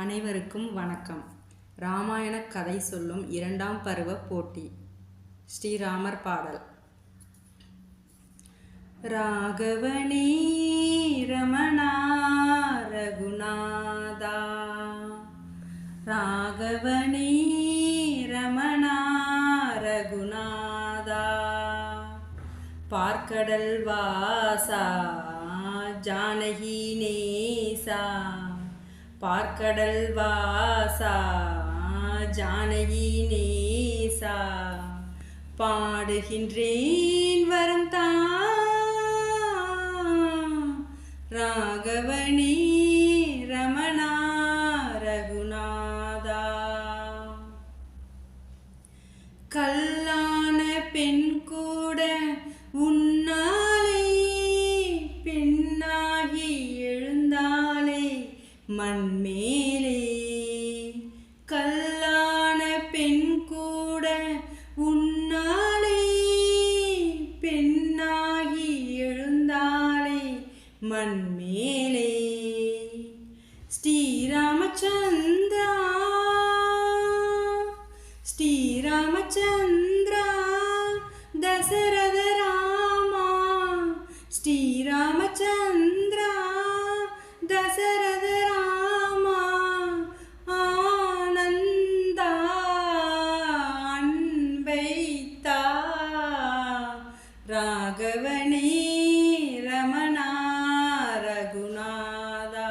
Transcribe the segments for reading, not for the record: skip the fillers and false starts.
அனைவருக்கும் வணக்கம். இராமாயண கதை சொல்லும் 2ஆம் பருவ போட்டி. ஸ்ரீராமர் பாடல். ராகவனே ரமணா ரகுநாதா, ராகவனே ரமணா ரகுநாதா, பார்க்கடல் வாசா ஜானகி நேசா, பார்க்கடல் வாசா ஜானகி நேசா, பாடுகின்றேன் வரம் தா ராகவனே ரமணா ரகுநாதா. கல்லான பெண் கூட உன்னாலே பெண்ணாகி எழுந்தாலே மண்மேலே, கல்லான பெண் கூட உன்னாலே பெண்ணாகி எழுந்தாலே மண்மேலே. ஸ்ரீராமச்சந்திரா ஸ்ரீராமச்சந்திரா தசரத ராமா, ஸ்ரீராமச்சந்திரா தசரத ராமா, ஆனந்தா அன்பைத்தா, ராகவனே ரமணா ரகுநாதா.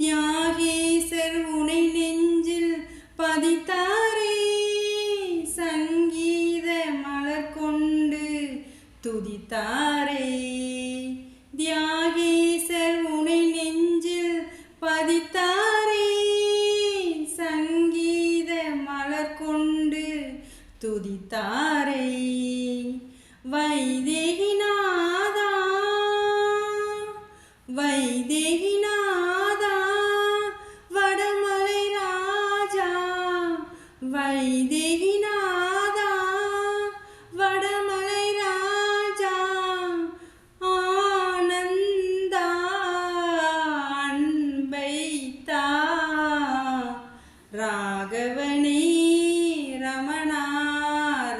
தியாகேசர் உனை நெஞ்சில் பதித்தாரே, சங்கீத மலர் கொண்டு துதித்தாரே, தியாகேசர் உனை நெஞ்சில் பதித்தாரே, சங்கீத மலர் கொண்டு துதித்தாரே. வைதேகிநாதா வைதேகிநாதா வடமலை ராஜா, வைதேகிநாதா வடமலை ராஜா, ஆனந்தா அன்பைத்தா, ராகவனே ரமணா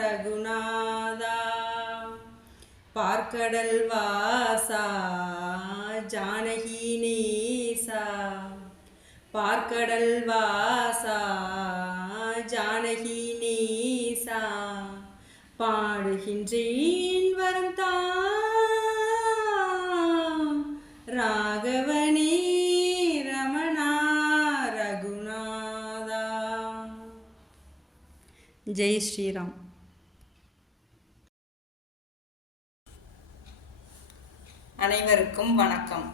ரகுநாதா, பார்க்கடல் வாசா ஜானகி நேசா, பார்க்கடல் வாசா ஜானகி நேசா, பாடுகின்றேன் வரம் தா ராகவனே ரமணா ரகுநாதா. ஜெய் ஸ்ரீராம். அனைவருக்கும் வணக்கம்.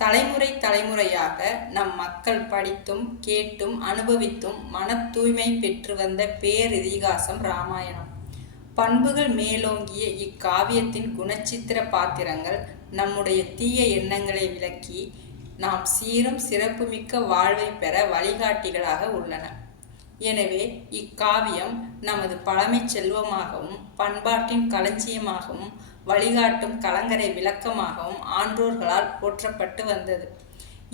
தலைமுறை தலைமுறையாக நம் மக்கள் படித்தும் கேட்டும் அனுபவித்தும் மன தூய்மை பெற்று வந்த பேரிதிகாசம் இராமாயணம். பண்புகள் மேலோங்கிய இக்காவியத்தின் குணச்சித்திர பாத்திரங்கள் நம்முடைய தீய எண்ணங்களை விலக்கி நாம் சீரும் சிறப்புமிக்க வாழ்வை பெற வழிகாட்டிகளாக உள்ளன. எனவே இக்காவியம் நமது பழமை செல்வமாகவும் பண்பாட்டின் களஞ்சியமாகவும் வழிகாட்டும் கலங்கரை விளக்கமாகவும் ஆன்றோர்களால் போற்றப்பட்டு வந்தது.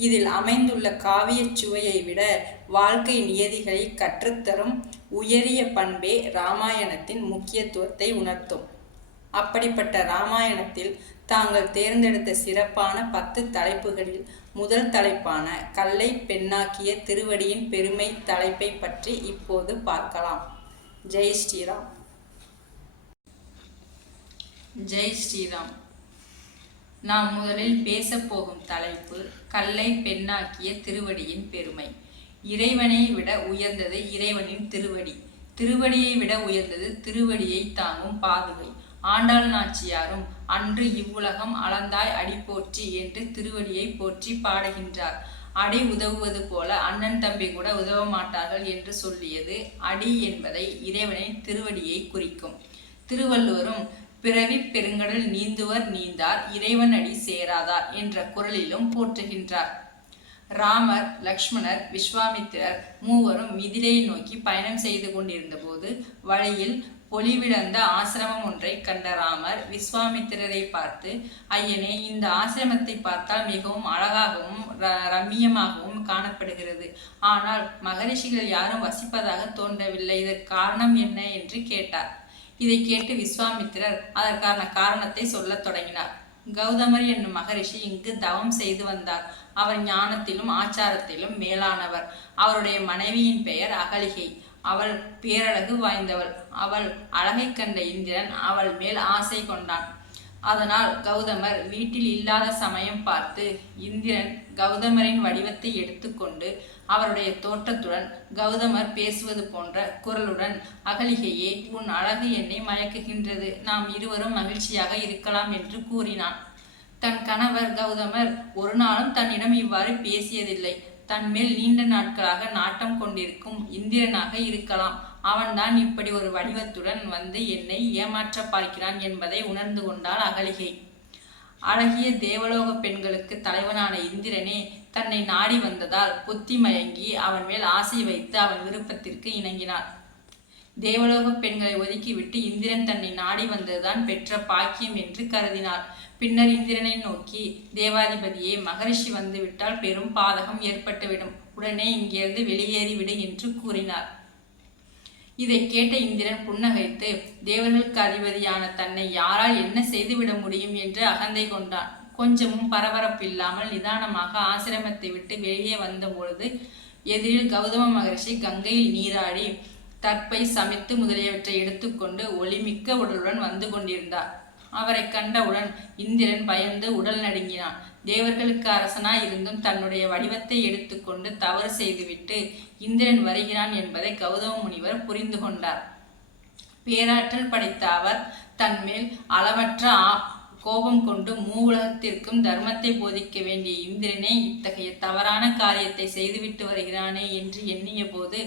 இதில் அமைந்துள்ள காவிய சுவையை விட வாழ்க்கை நியதிகளை கற்றுத்தரும் உயரிய பண்பே இராமாயணத்தின் முக்கியத்துவத்தை உணர்த்தும். அப்படிப்பட்ட இராமாயணத்தில் தாங்கள் தேர்ந்தெடுத்த சிறப்பான 10 தலைப்புகளில் முதல் தலைப்பான கல்லை பெண்ணாக்கிய திருவடியின் பெருமை தலைப்பை பற்றி இப்போது பார்க்கலாம். ஜெய் ஸ்ரீராம். ஜெய் ஸ்ரீராம். நாம் முதலில் பேசப்போகும் தலைப்பு கல்லை பெண்ணாக்கிய திருவடியின் பெருமை. இறைவனை விட உயர்ந்தது இறைவனின் திருவடி, திருவடியை விட உயர்ந்தது திருவடியை தாங்கும் பாதுகை. ஆண்டாள் நாச்சியாரும் அன்று இவ்வுலகம் அளந்தாய் அடி போற்றி என்று திருவடியை போற்றி பாடுகின்றார். அடி உதவுவது போல அண்ணன் தம்பி கூட உதவ மாட்டார்கள் என்று சொல்லியது அடி என்பதை இறைவனின் திருவடியை குறிக்கும். திருவள்ளுவரும் பிறவி பெருங்கடல் நீந்துவர் நீந்தார் இறைவன் அடி சேராதார் என்ற குரலிலும் போற்றுகின்றார். ராமர், லக்ஷ்மணர், விஸ்வாமித்திரர் மூவரும் மிதிலையை நோக்கி பயணம் செய்து கொண்டிருந்த போது வழியில் ஒளிவிழந்த ஆசிரமம் ஒன்றை கண்ட ராமர் விஸ்வாமித்திரரை பார்த்து, ஐயனே, இந்த ஆசிரமத்தை பார்த்தால் மிகவும் அழகாகவும் ரம்மியமாகவும் காணப்படுகிறது. ஆனால் மகரிஷிகள் யாரும் வசிப்பதாக தோன்றவில்லை. இதற்கு காரணம் என்ன என்று கேட்டார். இதை கேட்டு விஸ்வாமித்திரர் அதற்கான காரணத்தை சொல்லத் தொடங்கினார். கௌதமர் என்னும் மகரிஷி இங்கு தவம் செய்து வந்தார். அவர் ஞானத்திலும் ஆச்சாரத்திலும் மேலானவர். அவருடைய மனைவியின் பெயர் அகலிகை. அவள் பேரழகு வாய்ந்தவள். அவள் அழகை கண்ட இந்திரன் அவள் மேல் ஆசை கொண்டான். அதனால் கௌதமர் வீட்டில் இல்லாத சமயம் பார்த்து இந்திரன் கௌதமரின் வடிவத்தை எடுத்துக்கொண்டு அவருடைய தோற்றத்துடன் கௌதமர் பேசுவது போன்ற குரலுடன், அகலிகையே, உன் அழகு என்னை மயக்குகின்றது. நாம் இருவரும் மகிழ்ச்சியாக இருக்கலாம் என்று கூறினான். தன் கணவர் கௌதமர் ஒரு நாளும் தன்னிடம் இவ்வாறு பேசியதில்லை. தன்மேல் நீண்ட நாட்களாக நாட்டம் கொண்டிருக்கும் இந்திரனாக இருக்கலாம். அவன்தான் இப்படி ஒரு வடிவத்துடன் வந்து என்னை ஏமாற்ற பார்க்கிறான் என்பதை உணர்ந்து கொண்டாள் அகலிகை. அழகிய தேவலோக பெண்களுக்கு தலைவனான இந்திரனே தன்னை நாடி வந்ததால் புத்தி மயங்கி அவன் மேல் ஆசை வைத்து அவன் விருப்பத்திற்கு இணங்கினார். தேவலோக பெண்களை ஒதுக்கிவிட்டு இந்திரன் தன்னை நாடி வந்ததுதான் பெற்ற பாக்கியம் என்று கருதினார். பின்னர் இந்திரனை நோக்கி, தேவாதிபதியே, மகரிஷி வந்துவிட்டால் பெரும் பாதகம் ஏற்பட்டுவிடும். உடனே இங்கிருந்து வெளியேறிவிடு என்று கூறினார். இதை கேட்ட இந்திரன் புன்னகைத்து, தேவர்களுக்கு அதிபதியான தன்னை யாரால் என்ன செய்துவிட முடியும் என்று அகந்தை கொண்டான். கொஞ்சமும் பரபரப்பில்லாமல் நிதானமாக ஆசிரமத்தை விட்டு வெளியே வந்தபொழுது எதிரில் கௌதம மகரிஷி கங்கையில் நீராடி தற்பை சமைத்து முதலியவற்றை எடுத்துக்கொண்டு ஒளிமிக்க உடலுடன் வந்து கொண்டிருந்தார். அவரை கண்டவுடன் இந்திரன் பயந்து உடல் நடுங்கினான். தேவர்களுக்கு அரசனாய் இருந்தும் தன்னுடைய வடிவத்தை எடுத்துக்கொண்டு தவறு செய்துவிட்டு இந்திரன் வருகிறான் என்பதை கௌதம முனிவர் புரிந்து கொண்டார். பேராற்றல் படைத்த அவர் தன்மேல் அளவற்ற கோபம் கொண்டு மூவுலகத்திற்கும் தர்மத்தை போதிக்க வேண்டிய இந்திரனே இத்தகைய தவறான காரியத்தை செய்துவிட்டு வருகிறானே என்று எண்ணிய போது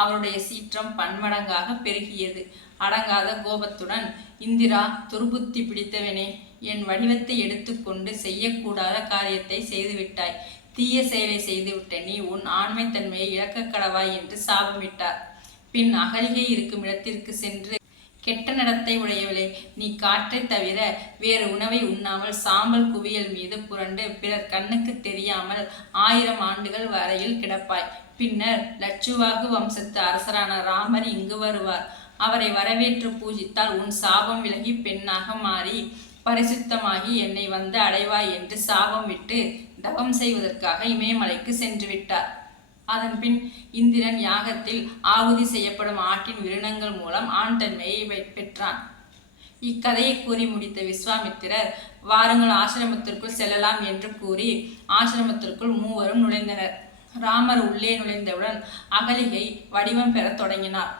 அவருடைய சீற்றம் பன்மடங்காக பெருகியது. அடங்காத கோபத்துடன், இந்திரா, துர்புத்தி பிடித்தவனே, என் வடிவத்தை எடுத்துக்கொண்டு செய்யக்கூடாத காரியத்தை செய்துவிட்டாய். தீய செயலை செய்துவிட்ட நீ உன் ஆண்மைத்தன்மையை இழக்க கடவாய் என்று சாபமிட்டார். பின் அகலிகை இருக்கும் இடத்திற்கு சென்று, கெட்ட நடத்தை உடையவளே, நீ காற்றை தவிர வேறு உணவை உண்ணாமல் சாம்பல் குவியல் மீது புரண்டு பிறர் கண்ணுக்கு தெரியாமல் 1000 ஆண்டுகள் வரையில் கிடப்பாய். பின்னர் லட்சுவாகு வம்சத்து அரசரான ராமர் இங்கு வருவார். அவரை வரவேற்று பூஜித்தால் உன் சாபம் விலகி பெண்ணாக மாறி பரிசுத்தமாகி என்னை வந்து அடைவாய் என்று சாபம் விட்டு தவம் செய்வதற்காக இமயமலைக்கு சென்று விட்டார். அதன் பின் இந்திரன் யாகத்தில் ஆகுதி செய்யப்படும் ஆட்டின் விருணங்கள் மூலம் ஆண் தன்மையை பெற்றான். இக்கதையை கூறி முடித்த விஸ்வாமித்திரர், வாருங்கள், ஆசிரமத்திற்குள் செல்லலாம் என்று கூறி ஆசிரமத்திற்குள் மூவரும் நுழைந்தனர். ராமர் உள்ளே நுழைந்தவுடன் அகலிகை வடிவம் பெற தொடங்கினார்.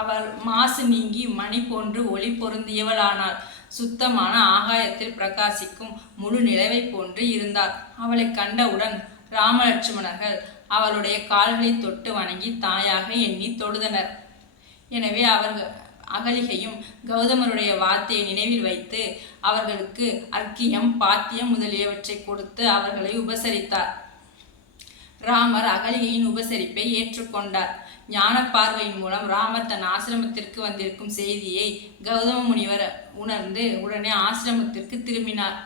அவர் மாசு நீங்கி மணி போன்று ஒளி பொருந்தியவளானாள். சுத்தமான ஆகாயத்தில் பிரகாசிக்கும் முழு நிலவை போன்று இருந்தார். அவளை கண்டவுடன் ராமலட்சுமணர்கள் அவளுடைய கால்களை தொட்டு வணங்கி தாயாக எண்ணி தொழுதனர். எனவே அகலிகையும் கௌதமருடைய வார்த்தையை நினைவில் வைத்து அவர்களுக்கு அர்க்கியம், பாத்தியம் முதலியவற்றை கொடுத்து அவர்களை உபசரித்தார். ராமர் அகலிகையின் உபசரிப்பை ஏற்றுக்கொண்டார். ஞான பார்வையின் மூலம் ராமர் தன் ஆசிரமத்திற்கு வந்திருக்கும் செய்தியை கௌதம முனிவர் உணர்ந்து உடனே ஆசிரமத்திற்கு திரும்பினார்.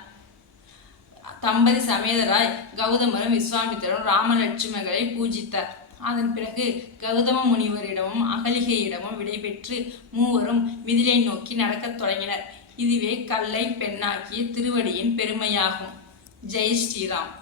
தம்பதி சமேதராய் கௌதமரும் விஸ்வாமித்திரரும் ராமலட்சுமணர்களை பூஜித்தார். அதன் பிறகு கௌதம முனிவரிடமும் அகலிகையிடமும் விடைபெற்று மூவரும் மிதிலை நோக்கி நடக்கத் தொடங்கினர். இதுவே கல்லை பெண்ணாக்கிய திருவடியின் பெருமையாகும். ஜெய் ஸ்ரீராம்.